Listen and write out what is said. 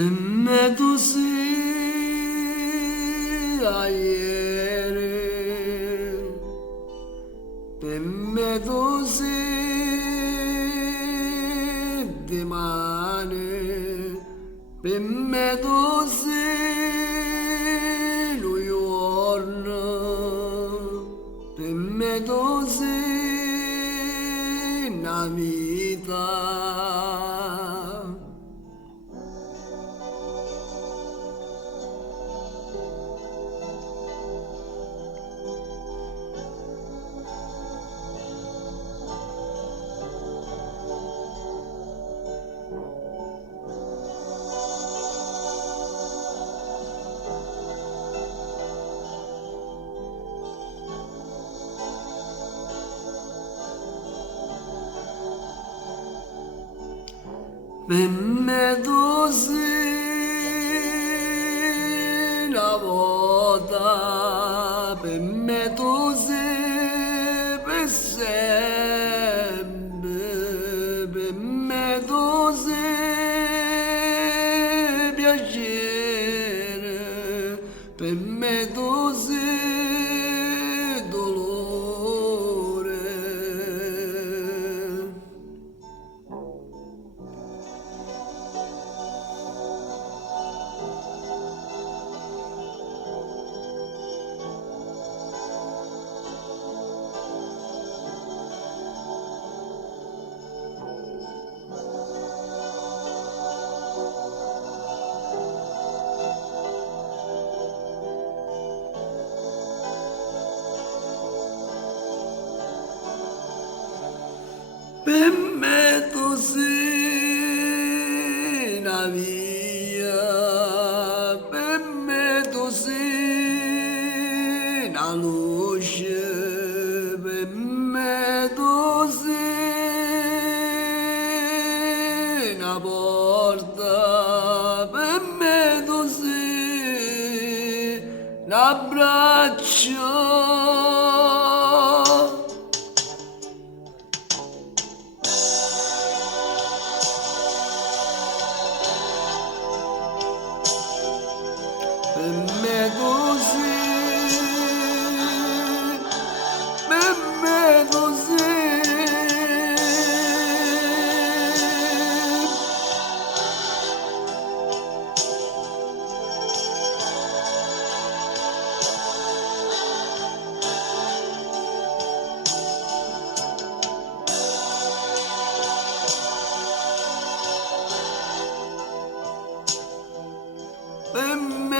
me tu sei ieri, per me tu sei domani, per me tu sei lo giorno, per me tu sei una vita. Per me tu sei una volta, per me tu sei per sempre, per me tu sei piacere, per me tu sei dolore. Per me tu sei una via, per me tu sei una luce, per me tu sei una porta, per me tu sei un abbraccio. Per me così, per me così. Per me